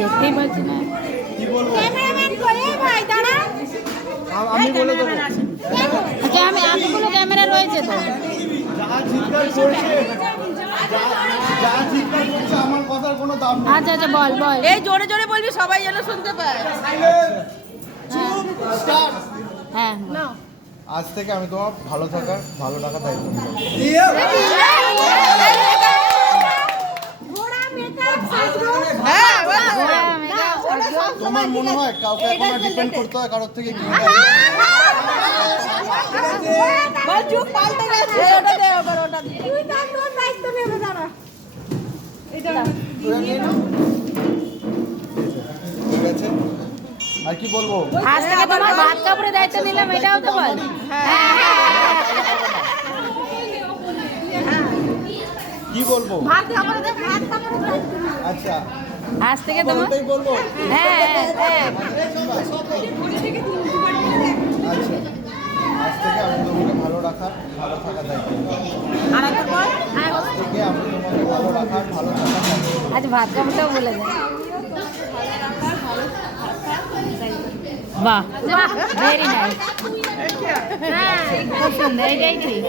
দেখতেই পাচ্ছি না। কি বলবো ক্যামেরাম্যান করে ভাই দাঁড়া। আমি বলে দেবো আচ্ছা আমি এতগুলো ক্যামেরা রয়েছে তো। যা চিৎকার করছে যা চিৎকার করছে আমার কথার কোনো দাম নেই। আচ্ছা আচ্ছা বল বল। এই জোরে জোরে বলবি সবাই যেন শুনতে পায়। স্টার্ট। হ্যাঁ নাও। আজ থেকে আমি তোমার ভালো থাকার ভালো রাখার দায়িত্ব নেব। হ্যাঁ তোমার মনে হয় কাউকে এখন আর ডিপেন্ড করতে হয় কারোর থেকে কি বল চুপ পাল্টে গেছে। ওটা দে ওটা ওটা দে। তুই তার তোর দায়িত্ব নেবে দাঁড়া। এটা ঠিক আছে আর কি বলবো আজ থেকে তোমার ভাত কাপড়ের দায়িত্ব নিলাম, এটাও তো বল। কি বলবো ভাত কাপড়ে দে ভাত কাপড়ে দে। আচ্ছা আজ থেকে তোমার ওটাই বলবো হ্যাঁ হ্যাঁ আচ্ছা আজ থেকে আমি তোমাকে ভালো রাখার ভালো থাকার দায়িত্ব নেব। আর একটা বল। আজ থেকে আমি তোমাকে ভালো রাখার ভালো থাকার দায়িত্ব নেব। আজ ভাত কাপড়টাও বলে দেয়। বাহ ভেরি নাইস। হ্যাঁ খুব সুন্দর, এটাই ঠিক।